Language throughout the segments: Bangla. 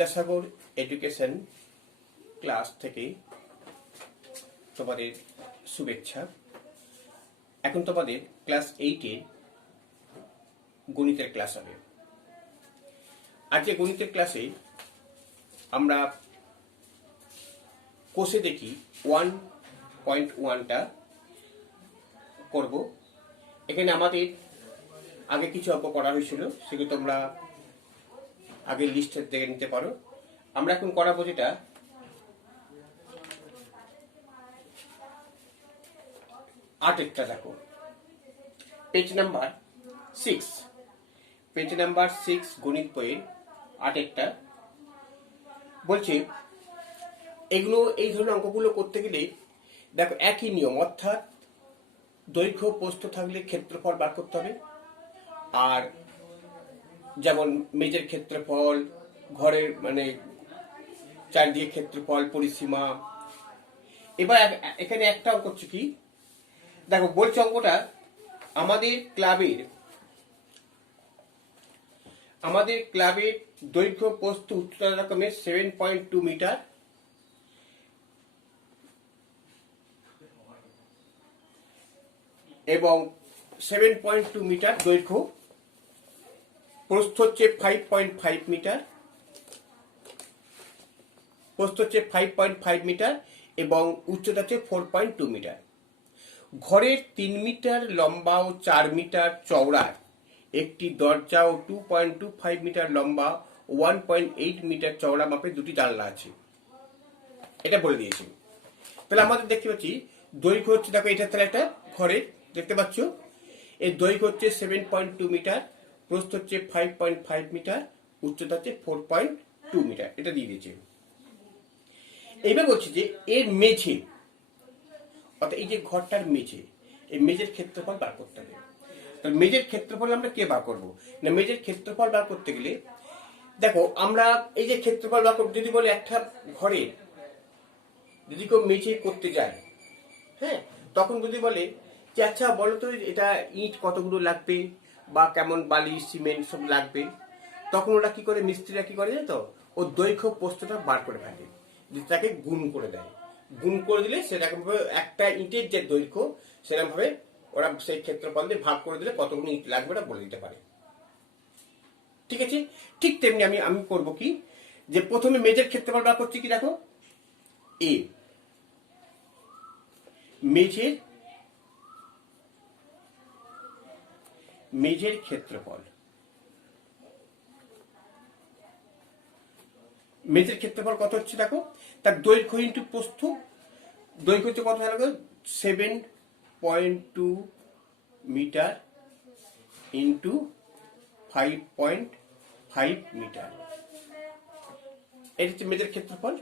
বিদ্যাসাগর এডুকেশন ক্লাস থেকে তোমাদের শুভেচ্ছা। এখন তোমাদের ক্লাস 8-এ গণিতের ক্লাস হবে। আজকে গণিতের ক্লাসে আমরা কোষে দেখি 1.1টা করব। এখানে আমাদের আগে কিছু অঙ্ক করা হয়েছিল, সেগুলো তোমরা আগে লিস্টে দেখে নিতে পারো। আমরা এখন করাবো যেটা আটেরটা। দেখো পেজ নাম্বার 6 গণিত বইয়ের আটেরটা বলছে। এগুলো এই ধরনের অঙ্কগুলো করতে গেলে দেখো একই নিয়ম, অর্থাৎ দৈর্ঘ্য প্রস্থ থাকলে ক্ষেত্রফল বার করতে হবে। আর যেমন মেজের ক্ষেত্রফল, ঘরের মানে চারদিকে ক্ষেত্রফল, পরিসীমা। এবার এখানে একটা অঙ্ক হচ্ছে কি, দেখো বলছে অঙ্কটা আমাদের ক্লাবের দৈর্ঘ্য প্রস্থ উচ্চতা রকমের 7.2 মিটার এবং 7.2 মিটার দৈর্ঘ্য, প্রস্থ হচ্ছে 5.5 মিটার, প্রস্থ হচ্ছে 5.5 মিটার এবং উচ্চতা হচ্ছে 4.2 মিটার। ঘরের 3 মিটার লম্বা ও 4 মিটার চওড়ার একটি দরজা ও 2.25 মিটার লম্বা ও 1.8 মিটার চওড়া মাপে দুটি জানলা আছে, এটা বলে দিয়েছি। তাহলে আমাদের দেখতে পাচ্ছি দৈর্ঘ্য হচ্ছে, দেখো এটা তাহলে একটা ঘরের দেখতে পাচ্ছ, এর দৈর্ঘ্য হচ্ছে 7.2 মিটার, প্রস্থ হচ্ছে 5.5 মিটার, উচ্চতা হচ্ছে 4.2 মিটার, এটা দিয়ে দিয়েছে। এইবার বলছি যে এর মেঝে, অর্থাৎ এই যে ঘরটার মেঝে, এই মেঝের ক্ষেত্রফল বার করতে হবে। তাহলে মেঝের ক্ষেত্রফল আমরা কে বার করবো না, মেঝের ক্ষেত্রফল বার করতে গেলে দেখো আমরা এই যে ক্ষেত্রফল বার করবো, যদি বলে একটা ঘরে যদি কেউ মেঝে করতে যায়, হ্যাঁ, তখন যদি বলে যে আচ্ছা বলো তো এটা ইট কতগুলো লাগবে বা কেমন বালি সিমেন্ট সব লাগবে, তখন ওরা কি করে, মিস্ত্রিরা কি করে জানো তো, ওর দৈর্ঘ্য প্রস্থটা বার করে ফেলে, তাকে গুণ করে দেয়। গুণ করে দিলে সেরকম ভাবে একটা ইটের যে দৈর্ঘ্য সেরকম ভাবে ওরা সেই ক্ষেত্রফল দিয়ে ভাগ করে দিলে কতগুলো ইট লাগবে ওরা বলে দিতে পারে। ঠিক আছে, ঠিক তেমনি আমি করবো কি, যে প্রথমে মেজের ক্ষেত্রফল বার করছি কি, দেখো এ মেঝের ক্ষেত্রফল, মেঝের ক্ষেত্রফল কত হচ্ছে দেখো, তার দৈর্ঘ্য ইন্টু প্রস্থ, দৈর্ঘ্য হচ্ছে কত হলো 7.2 মিটার ইন্টু 5.5 মিটার, এটা হচ্ছে মেঝের ক্ষেত্রফল।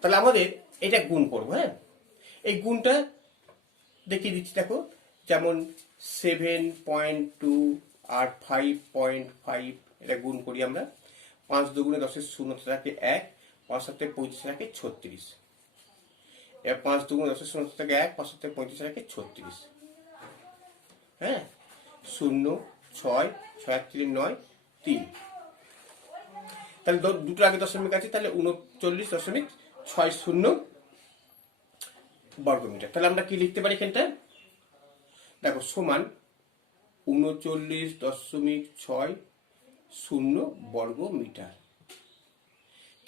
তাহলে আমাদের এটা গুণ করবো। হ্যাঁ, এই গুণটা দেখিয়ে দিচ্ছি, দেখো যেমন 7.2 আর 5.5, এটা গুণ করি আমরা। 5 দুগুণে 10 শূন্য থাকে 1, 5 সাথে 35 থাকে 36। এবার 5 দুগুণে 10 শূন্য থাকে 1, 5 সাথে 35 থাকে 36। হ্যাঁ, 0 6 6 3 9 3, তাহলে দুটো আগে দশমিক আছে, তাহলে 39.60 বর্গমিটার। তাহলে আমরা কি লিখতে পারি এখানটা, দেখো সমান 39.60 বর্গ মিটার।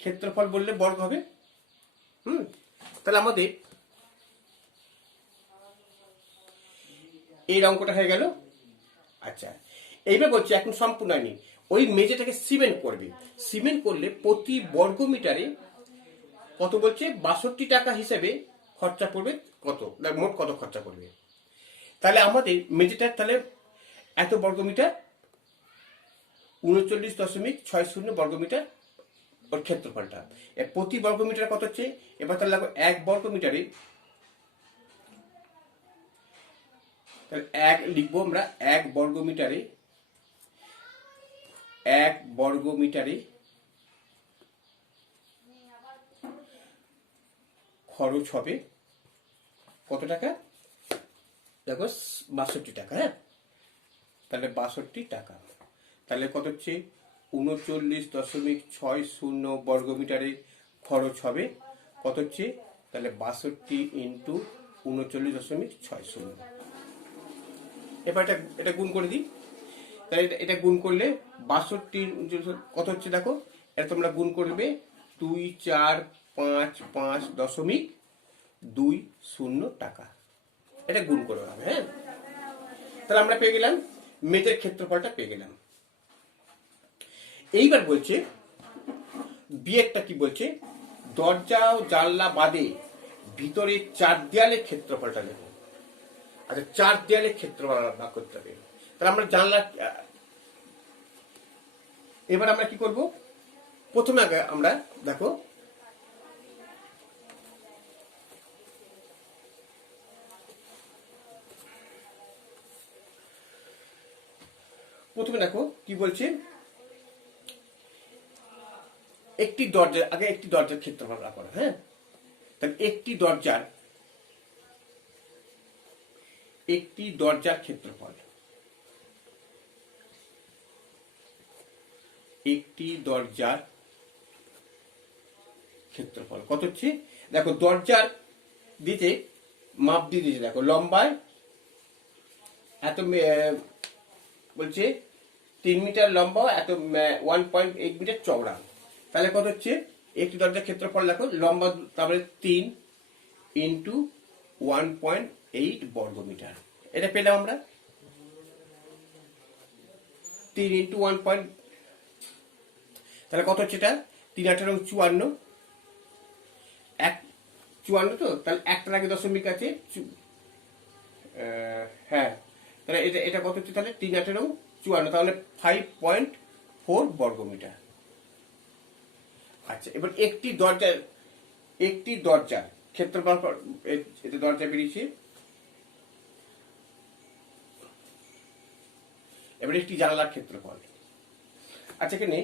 ক্ষেত্রফল বললে বর্গ হবে। তাহলে আমাদের এই অঙ্কটা হয়ে গেল। আচ্ছা, এইবার বলছি এখন সম্পূর্ণ হয়নি, ওই মেঝেটাকে সিমেন্ট করবে। সিমেন্ট করলে প্রতি বর্গ মিটারে কত বলছে, 62 টাকা হিসেবে খরচা পড়বে। কত, মোট কত খরচা পড়বে। তাহলে আমাদের মেঝেটা তাহলে এত বর্গমিটার, 39.60 বর্গমিটার ওর ক্ষেত্রফলটা। প্রতি বর্গমিটার কত হচ্ছে, এবার তাহলে লাগবে 1 বর্গমিটারে, তাহলে 1 লিখবো আমরা। 1 বর্গমিটারে খরচ হবে কত টাকা, দেখো 62 টাকা। হ্যাঁ, তাহলে 62 টাকা, তাহলে কত হচ্ছে 39.60 বর্গমিটারে খরচ হবে কত হচ্ছে, তাহলে 62 ইন্টু 39.60। এবার এটা গুণ করে দিই, তাহলে এটা গুণ করলে 62 কত হচ্ছে দেখো, এটা তোমরা গুণ করবে 2455.20 টাকা, এটা গুণ করে হবে। হ্যাঁ, তাহলে আমরা পেয়ে গেলাম মেঝের ক্ষেত্রফলটা পেয়ে গেলাম। এইবার বলছে বিয়েরটা কি বলছে, দরজা ও জানলা বাদে ভিতরে 4 দেয়ালের ক্ষেত্রফলটা নেব। আচ্ছা, 4 দেয়ালের ক্ষেত্রফল ভাগ করতে হবে। তাহলে আমরা জানলা, এবার আমরা কি করব, প্রথমে আগে আমরা দেখো কি বলছে, একটি দরজা, আগে একটি দরজার ক্ষেত্রফল রাখো। হ্যাঁ, তাহলে একটি দরজার ক্ষেত্রফল, একটি দরজার ক্ষেত্রফল কত হচ্ছে, দেখো দরজার দিতে মাপ দিয়ে দিয়েছে, দেখো লম্বায় এত বলছে 3 মিটার লম্বা, এত 1.8 মিটার চওড়া, তাহলে কত হচ্ছে, একটি দরজার ক্ষেত্রফল দেখো লম্বা তারপরে 3 ইন্টু 1.8 বর্গমিটার, এটা পেলাম আমরা 3 ইন্টু 1. তাহলে কত হচ্ছে এটা, 3 8 54, 54 তো, তাহলে একটার আগে দশমিক আছে, হ্যাঁ, তাহলে এটা কত হচ্ছে, তাহলে 3 8 54, তাহলে 5.4 বর্গমিটার। আচ্ছা, এবার একটি দরজার ক্ষেত্রফল, এটা দরজা বেরিয়েছে। এবার একটি জানালার ক্ষেত্রফল, আচ্ছা এখানে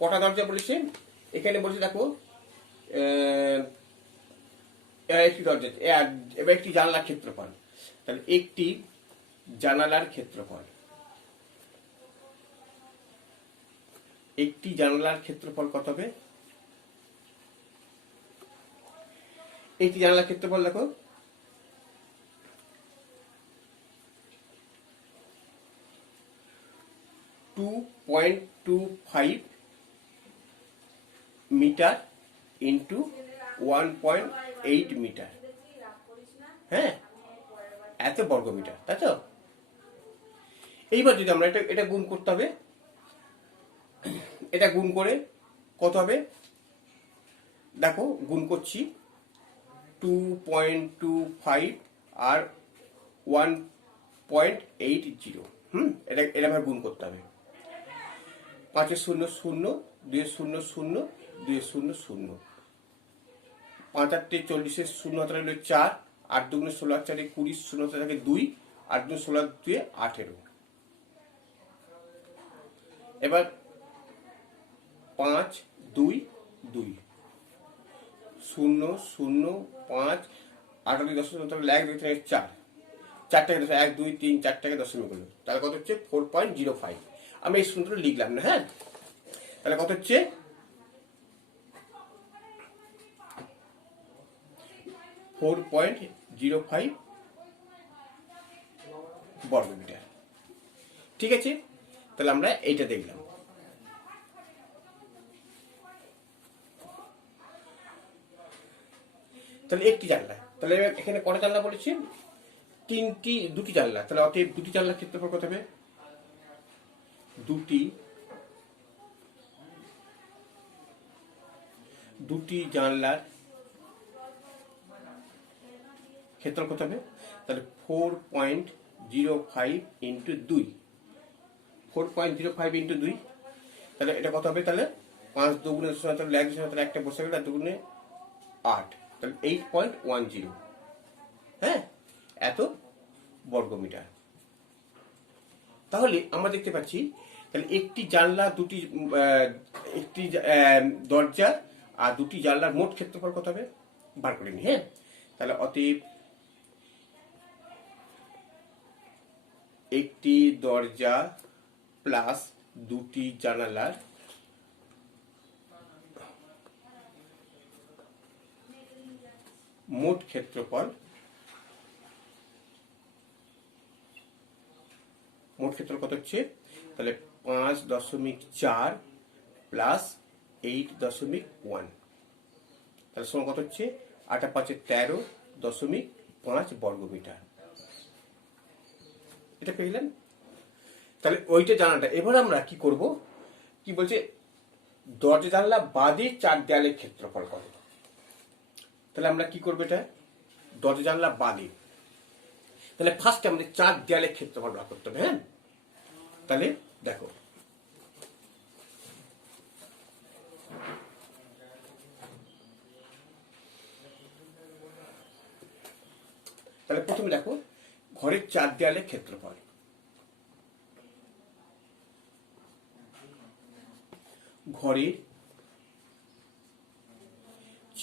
কটা দরজা বলেছে, এখানে বলছে দেখো একটি দরজা, এবার একটি জানালার ক্ষেত্রফল, তাহলে একটি জানালার ক্ষেত্রফল, একটি জানালার ক্ষেত্রফল কত হবে, একটি জানালার ক্ষেত্রফল দেখো 2.25 মিটার ইন্টু 1.8 মিটার, হ্যাঁ, এত বর্গমিটার, তাই তো। এইবার যদি আমরা এটা গুণ করতে হবে, এটা গুণ করে কত হবে দেখো, গুণ করছি 2.25 আর 1.80, এটা এরকম গুণ করতে হবে, 5 0 0 2 0 0 2 0 0, 5 8 40 0 হাতে 4, 8 2 16 4 20, 0 থাকে 2, 8 2 16 2 18। এবার 5 2 2 0 0 5 8 2 10 তাহলে 1 2 3 4, 4 টাকে 1 2 3 4 টাকে দশমিক হলো, তাহলে কত হচ্ছে 4.05। আমি এই সূত্র লিখলাম না, হ্যাঁ, তাহলে কত হচ্ছে 4.05 বর্গমিটার। ঠিক আছে, তাহলে আমরা এইটা দেখলাম। তাহলে একটি জানলা, তাহলে এখানে কটা জানলা বলেছি, দুটি জানলা, তাহলে অতএব দুটি জানলার ক্ষেত্রফল কত হবে, দুটি জানলার ক্ষেত্রফল কত হবে, তাহলে 4.05 ইন্টু 2, 4.05 ইন্টু 2, তাহলে এটা কত হবে, তাহলে 5 2 গুণে 16, তাহলে 1 তাহলে একটা বসে গেল, 2 গুণে 8, তাহলে 8.10, হ্যাঁ, এত বর্গমিটার। তাহলে আমরা দেখতে পাচ্ছি, তাহলে একটি জানলা, একটি দরজা আর দুটি জানলার মোট ক্ষেত্রফল কত হবে বার করে নি। হ্যাঁ, তাহলে অতএব একটি দরজা প্লাস দুটি জানালার মোট ক্ষেত্রফল কত হচ্ছে, তাহলে 5.4 প্লাস 8.1, তাহলে সমান কত হচ্ছে 8 × 5 = 13.5 বর্গমিটার। এটা পেলেন। তাহলে ওইটা জানাটা। এবার আমরা কি করব, কি বলছে, দরজা জানলা বাদে চার দেয়ালের ক্ষেত্রফল কত। তাহলে আমরা কি করবো, এটা দরজা জানলা বাদে। তাহলে ফার্স্টে আমাদের চার দেয়ালের ক্ষেত্রফল বার করতে হবে। হ্যাঁ, তাহলে দেখো, তাহলে প্রথমে দেখো ঘরের চার দেয়ালের ক্ষেত্রফল। ঘরের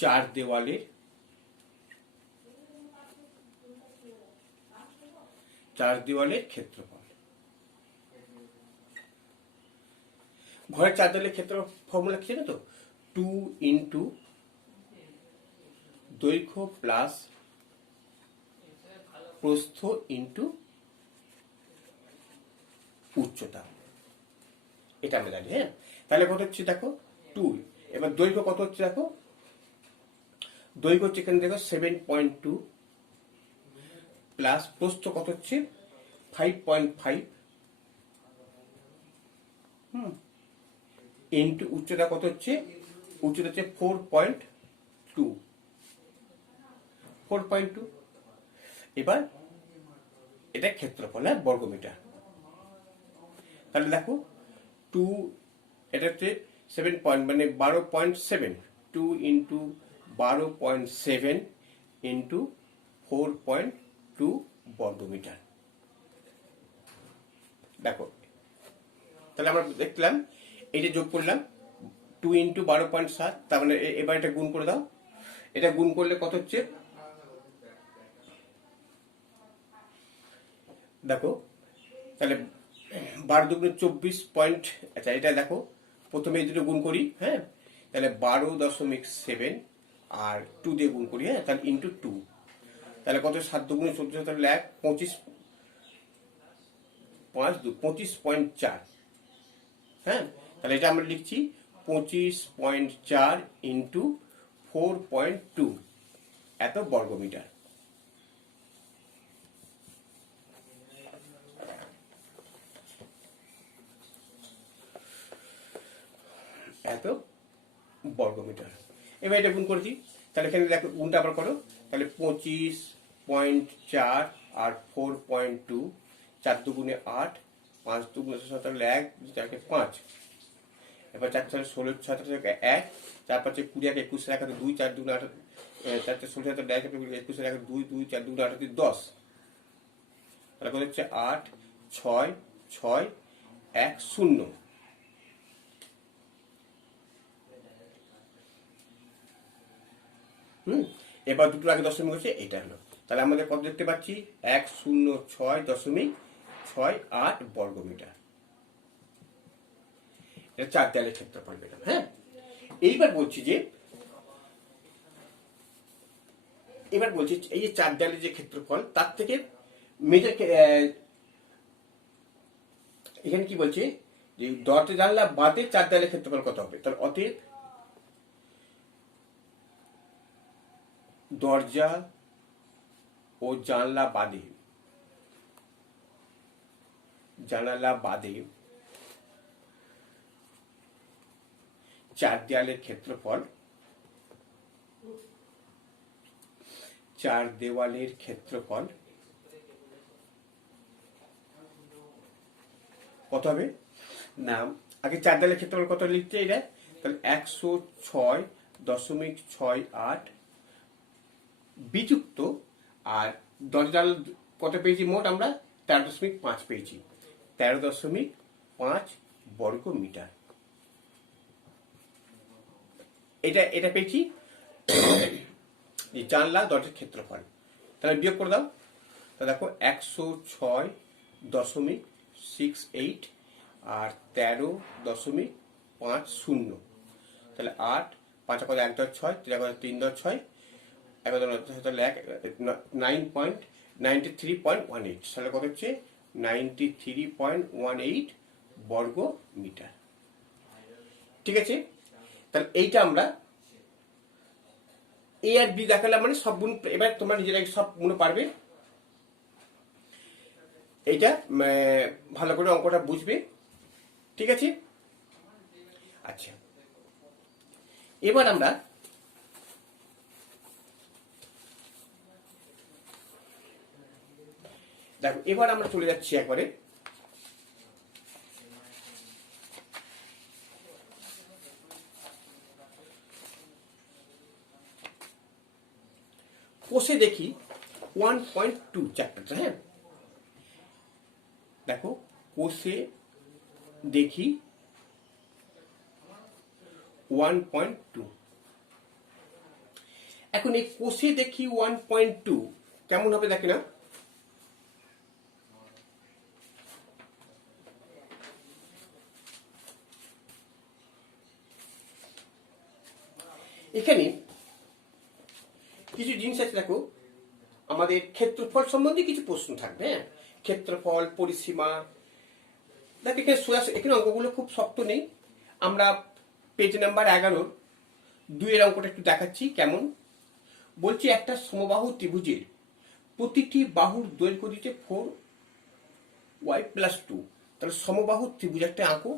চার দেওয়ালের ক্ষেত্রফল। ঘরের চার দেওয়ালের ক্ষেত্র ফর্মুলা কি জানো তো, 2 × দৈর্ঘ্য প্লাস প্রস্থ ইন্টু উচ্চতা, এটা আমরা জানি। হ্যাঁ, তাহলে কত হচ্ছে দেখো 2, এবার দৈর্ঘ্য কত হচ্ছে দেখো, দৈর্ঘ্য হচ্ছে এখানে দেখো 7.2 প্লাস প্রস্থ কত হচ্ছে 5.5 ইন্টু উচ্চতা কত হচ্ছে, উচ্চতা হচ্ছে 4.2। এবার এটা ক্ষেত্রফল, হ্যাঁ, বর্গমিটার। তাহলে দেখো 2, এটা হচ্ছে 7 পয়েন্ট মানে 12.7, 2 × 12.7 ইন্টু 4.2 বর্গমিটার। দেখো, তাহলে আমরা দেখলাম এই যে যোগ করলাম 2 × 12.7, তার মানে এবার এটা গুণ করে দাও। এটা গুণ করলে কত হচ্ছে দেখো, তাহলে 12 × 2 = 24 পয়েন্ট। আচ্ছা, এটা দেখো প্রথমে এই দুটো গুণ করি। হ্যাঁ, তাহলে 12.7 আর 2 দিয়ে গুণ করি। হ্যাঁ, তাহলে ইন্টু 2, তাহলে কত 7 × 2 = 14, তাহলে 25, 5 × 2 = 25.4। হ্যাঁ, তাহলে এটা আমরা লিখছি 25.4 ইন্টু 4.2 এত বর্গমিটার। এত বর্গমিটার। এবার এটা গুণ করে দিই। তাহলে এখানে দেখো গুণটা আবার করো। তাহলে 25.4 আর 4.2, 4 × 2 = 8, 5 × 2 = 7, তাহলে 1, 4 × 5। এবার 4 × 16, 6 × 1, 4 × 5 = 20, 21, 1 × 2, 4 × 2 = 8, 4 × 16, 1, 21, 1, 2, 2, 4 × 2 = 8, 10। তাহলে কত হচ্ছে 8, 6, 6, 1, 0। এবার দুটোর আগে দশমিক হচ্ছে, এটা হলো। তাহলে আমাদের কত দেখতে পাচ্ছি 106.68 বর্গমিটার। এটা চার দেয়ালের ক্ষেত্রফল পেলাম। হ্যাঁ, এইবার বলছি এই যে চার দেয়ালের যে ক্ষেত্রফল, তার থেকে মেজর এখানে কি বলছে যে দরজা জানলা বাদে চার দেয়ালের ক্ষেত্রফল কত হবে। তাহলে অতএব দরজা ও জানলা বাদে চার দেয়ালের ক্ষেত্রফল কত হবে না, আগে চার দেয়ালের ক্ষেত্রফল কত লিখতে, এটা তাহলে 106.68 বিযুক্ত, আর দরজা জানলা কত পেয়েছি মোট আমরা 13.5 পেয়েছি, 13.5 বর্গমিটার। এটা পেয়েছি জানলা দরজার ক্ষেত্রফল। তাহলে বিয়োগ করে দাও। তাহলে দেখো 106.68 আর 13.50, তাহলে 8, 5 × 1 = 6, 3 × 3 = 6, 9.93.18, তাহলে কত হচ্ছে 93.18 বর্গ মিটার। ঠিক আছে, তাহলে এইটা আমরা এ আর বি দেখালাম, মানে সব গুণ। এবার তোমরা নিজেরাই সব গুণ পারবে। এইটা ভালো করে অঙ্কটা বুঝবে। ঠিক আছে, আচ্ছা এবার আমরা দেখো, এবার আমরা চলে যাচ্ছি একবারে কোষে দেখি 1.2 চ্যাপ্টারটা। হ্যাঁ, দেখো কোষে দেখি 1.2। এখন এই কোষে দেখি 1.2 কেমন হবে দেখে না। এখানে কিছু জিনিস আছে, দেখো আমাদের ক্ষেত্রফল সম্বন্ধে কিছু প্রশ্ন থাকবে। হ্যাঁ, ক্ষেত্রফল, পরিসীমা। দেখো এখানে এখানে অঙ্কগুলো খুব শক্ত নেই। আমরা পেজ নাম্বার 11 2 অঙ্কটা একটু দেখাচ্ছি কেমন। বলছি একটা সমবাহু ত্রিভুজের প্রতিটি বাহুর দৈর্ঘ্য দিচ্ছে 4y+2। তাহলে সমবাহু ত্রিভুজ একটা আঁকো।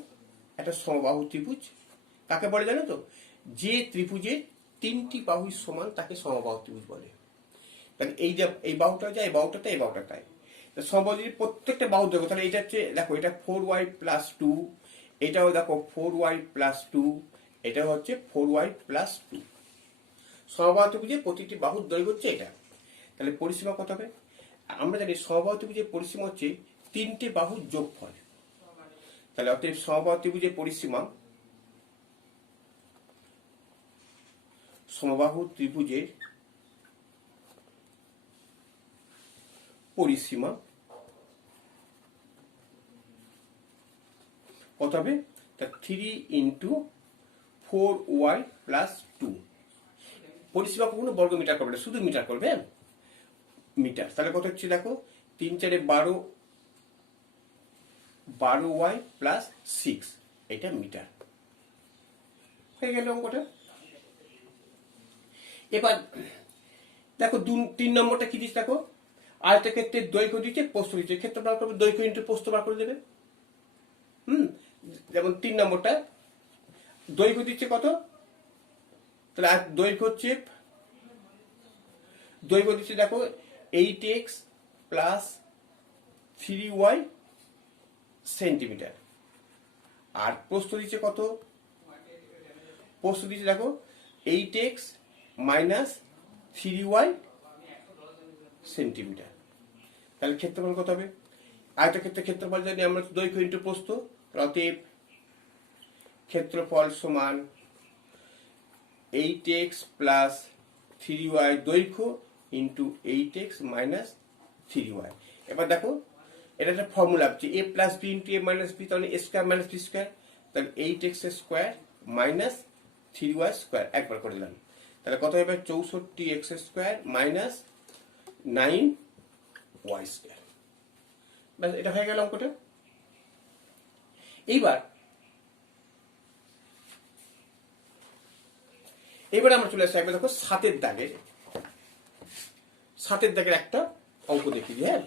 একটা সমবাহু ত্রিভুজ কাকে বলে জানো তো? যে ত্রিভুজের 3টি বাহু সমান তাকে সমবাহু ত্রিভুজ বলে। তাহলে এই যে এই বাহুটা যায়, এই বাহুটাতে, এই বাহুটা তাই। সমবাহু যদি প্রত্যেকটা বাহু দৈর্ঘ্য, তাহলে এটা হচ্ছে দেখো, এটা 4y+2, এটাও দেখো 4y+2, এটা হচ্ছে 4y+2। সমবাহু ত্রিভুজের প্রতিটি বাহুর দৈর্ঘ্য হচ্ছে এটা। তাহলে পরিসীমা কত হবে? আমরা জানি সমবাহু ত্রিভুজের পরিসীমা হচ্ছে 3টে বাহুর যোগফল। তাহলে অতএব সমবাহু ত্রিভুজের পরিসীমা, সমবাহু ত্রিভুজের পরিসীমা কত হবে? 3 × 4y+2। পরিসীমা কখনো বর্গ মিটার করবে না, শুধু মিটার করবে। মিটার। তাহলে কত হচ্ছে দেখো, 3 × 4 = 12y+6, এটা মিটার হয়ে গেল অঙ্কটা। এবার দেখো 3 নম্বরটা কি দিচ্ছে দেখো, আয়তক্ষেত্রের দৈর্ঘ্য দিচ্ছে, প্রস্থ দিচ্ছে। ক্ষেত্র বার করবে, দৈর্ঘ্য ইন্টু প্রস্থ বার করে দেবে। যেমন 3 নম্বরটা দৈর্ঘ্য দিচ্ছে কত, তাহলে দৈর্ঘ্য দিচ্ছে দেখো 8x + 3y সেন্টিমিটার। আর প্রস্থ দিচ্ছে কত? প্রস্থ দিচ্ছে দেখো 8x - 3y সেন্টিমিটার। তাহলে ক্ষেত্রফল কত হবে? আয়তক্ষেত্রের ক্ষেত্রফল জানি আমরা, দৈর্ঘ্য ইন্টু প্রস্থ। অতএব ক্ষেত্রফল সমান 8x + 3y দৈর্ঘ্য ইন্টু 8x - 3y। এবার দেখো এটা একটা ফর্মুলা হচ্ছে a + b × a - b, তাহলে a² - b²। তাহলে 8x² - 3y², একবার করে দিলাম। তাহলে কত হবে? 64x² - 9y²। ব্যাস, এটা হয়ে গেল অঙ্কটা। এইবার আমরা চলে আসছি একবার দেখো 7 দাগের একটা অঙ্ক দেখি। হ্যাঁ,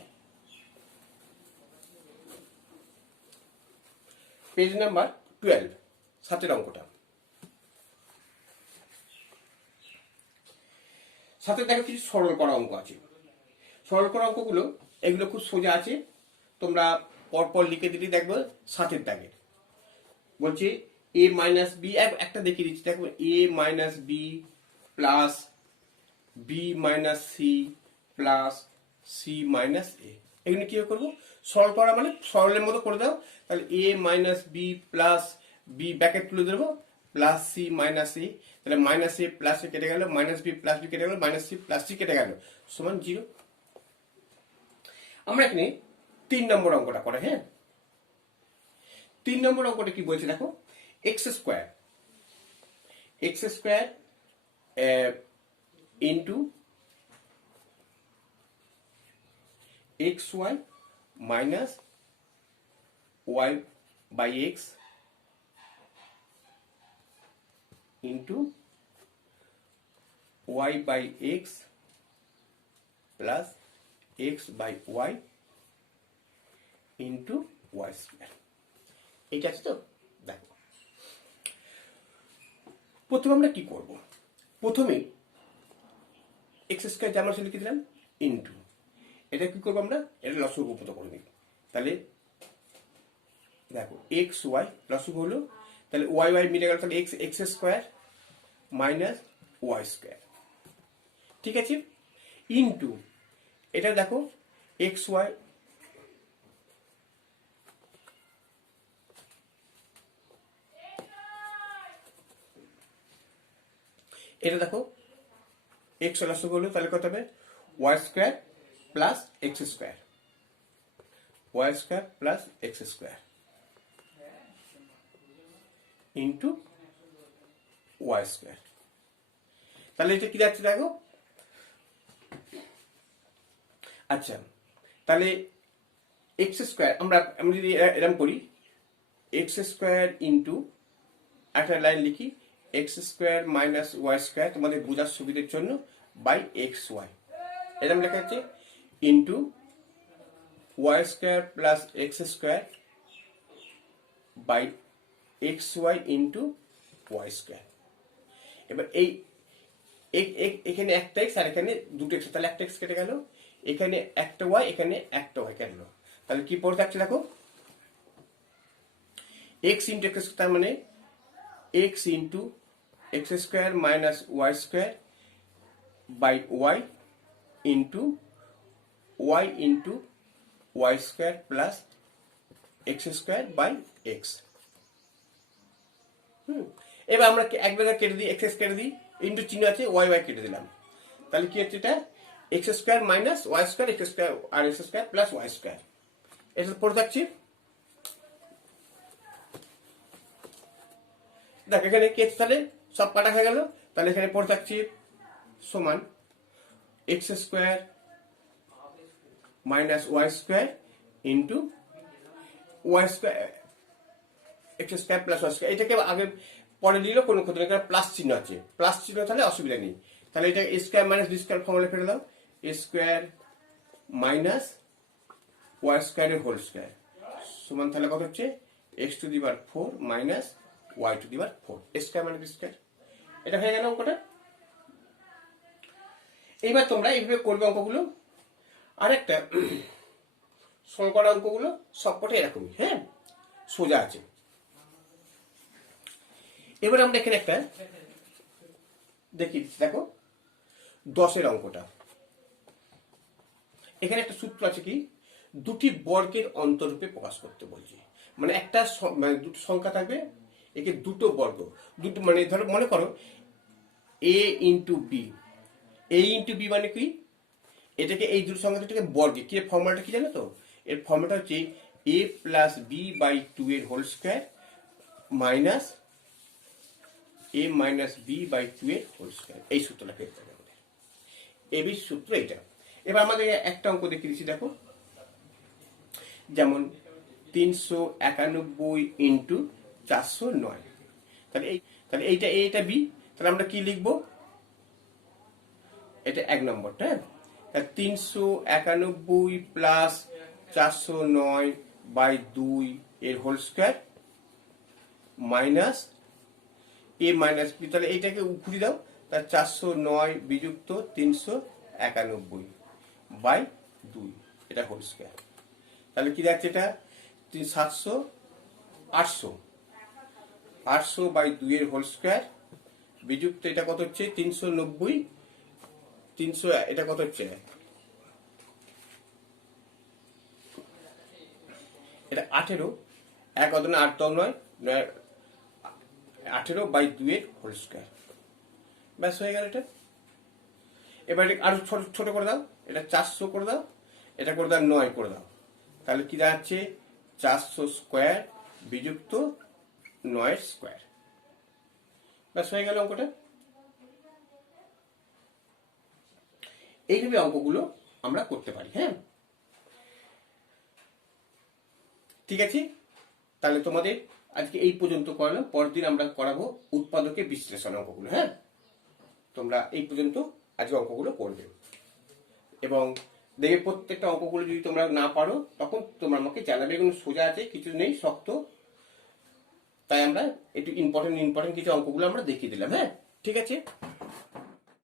পেজ নাম্বার 12, 7 অঙ্কটা। 7 দাগে কিছু সরল করা অঙ্ক আছে। সরল করা অঙ্কগুলো এগুলো খুব সোজা আছে, তোমরা পরপর লিখে দিলে দেখবে। 7 দাগের বলছে a - b, একটা দেখিয়ে দিচ্ছি দেখো, a - b plus b - c plus c - a। এখানে কি করবো? সরল করা মানে সরলের মতো করে দাও। তাহলে a - b plus b bracket তুলে দেবো প্লাস c - a। তাহলে -a প্লাস a কেটে গেল, -b প্লাস b কেটে গেল, -c প্লাস c কেটে গেল, সমান 0। আমরা এখানে 3 নম্বর অঙ্কটা করে। হ্যাঁ, 3 নম্বর অঙ্কটা কি বলছে দেখো, x² into x y minus y by x into y by x plus x by y into y square. এইটা আছে তো? দেখো, প্রথমে আমরা কি করব, প্রথমে এক্স স্কোয়ার যেমন সে লিখে দিলাম ইন্টু এটা কি করবো আমরা, এটা লসগু উপত করে নিই। তাহলে দেখো এক্স ওয়াই লসগু হলো, তাহলে ওয়াই ওয়াই মিলে গেল, তাহলে x x square minus Y square, ঠিক আছে, ইন্টু এটা দেখো এক্স ওয়াই এটা দেখো এক্স লসগু হলো, তাহলে কত হবে y square plus x square, y square plus x square into y square. তাহলে এটা কি যাচ্ছে দেখো, আচ্ছা তাহলে এক্স স্কোয়ার আমরা যদি এরকম করি, এক্স স্কোয়ার ইন্টু একটা লাইন লিখি x square minus Y square, তোমাদের বোঝার সুবিধার জন্য বাই এক্স ওয়াই, এরকম লেখা আছে into y square plus x square by x y into y square. এবার এই এখানে একটা এক্স আর এখানে দুটো এক্স, তাহলে একটা এক্স কেটে গেল, এখানে একটা ওয়াই এখানে একটা ওয়াই কেটে গেল, তাহলে কি পড়ে থাকছে দেখো এক্স ইন্টু এক্স, তার মানে x into x square minus Y square by y into y into y square plus x square by x. এবার আমরা একবার কেটে দিই, এক্স কেটে দিই, ইন্টু চিহ্ন আছে ওয়াই ওয়াই কেটে দিলাম, তাহলে কি হচ্ছে এটা X square minus Y square x square আর X square plus Y square, এটা পড়ে থাকছি। দেখ এখানে কি তাহলে সব কাটা হয়ে গেল, তাহলে এখানে পড়ে থাকছি সমান x square minus Y square into y square x square plus Y square, এটাকে আগে পরে দিলেও কোনো ক্ষতি নেই, কারণ প্লাস চিহ্ন আছে, প্লাস চিহ্ন তাহলে অসুবিধা নেই। তাহলে এটা A square minus B square formula ফেলে দাও, এ স্কোয়ার মাইনাস ওয়াই স্কোয়ারের হোল স্কোয়ার সমান, তাহলে কত হচ্ছে X to the power 4 minus Y to the power 4 A square minus B square. এটা হয়ে গেল অঙ্কটা। এইবার তোমরা এইভাবে করবে অঙ্কগুলো, আর একটা সংকট অঙ্কগুলো সবকটা এরকমই, হ্যাঁ সোজা আছে। এবার আমরা এখানে একটা দেখি, দেখো 10-এর অঙ্কটা, এখানে একটা সূত্র আছে কি দুটি বর্গের অন্তরূপে প্রকাশ করতে বলছি, মানে একটা মানে দুটো সংখ্যা থাকবে, একে দুটো বর্গ, দুটো মানে ধরো মনে করো এ ইন্টু বি, এ ইন্টু বি মানে কি, এটাকে এই দুটো সংখ্যা দুটোকে বর্গে, কি ফর্মুলাটা কি জানো তো, এর ফর্মুলাটা হচ্ছে এ প্লাস বি বাই 2 এর whole square minus a minus b by 2 এর হোল স্কোয়ার, এই সূত্রটা পেতে হবে আমাদের, এবির সূত্র এটা। এবার আমাদের একটা অঙ্ক দেখিয়ে দিচ্ছি, দেখো যেমন 391 ইন্টু 409, তাহলে এইটা বি, তাহলে আমরা কি লিখবো, এটা 1 নম্বরটা, 391 প্লাস 409 বাই 2 এর whole square minus a minus B, তাহলে এইটাকে ঘুরিয়ে দাও, তার 409 বিযুক্ত 391 বাই 2 এটা হোল স্কোয়ার, তাহলে কি যাচ্ছে এটা 700 800 বাই 2 এর হোল স্কোয়ার বিযুক্ত এটা কত হচ্ছে 390 300, এটা কত হচ্ছে এটা 18, 1 অত না 8 তো নয় 18 বাই 2 এর হোল স্কোয়ার, ব্যাস হয়ে গেল এটা। এবার আরো ছোট করে দাও, এটা 400 করে দাও, এটা করে দাও 9 করে দাও, তাহলে কি দাঁড়াচ্ছে 400 স্কোয়ার বিযুক্ত 9 স্কোয়ার, ব্যাস হয়ে গেল অঙ্কটা। এইভাবে অঙ্কগুলো আমরা করতে পারি, হ্যাঁ। ঠিক আছে, তাহলে তোমাদের আজকে এই পর্যন্ত করালাম। পরের দিন আমরা করাবো উৎপাদকের বিশ্লেষণ অঙ্কগুলো। হ্যাঁ, তোমরা এই পর্যন্ত আজকে অঙ্কগুলো করবে এবং দেখে প্রত্যেকটা অঙ্কগুলো যদি তোমরা না পারো তখন তোমরা আমাকে জানাবে। এগুলো সোজা আছে, কিছু নেই শক্ত, তাই আমরা একটু ইম্পর্টেন্ট কিছু অঙ্কগুলো আমরা দেখিয়ে দিলাম। হ্যাঁ, ঠিক আছে।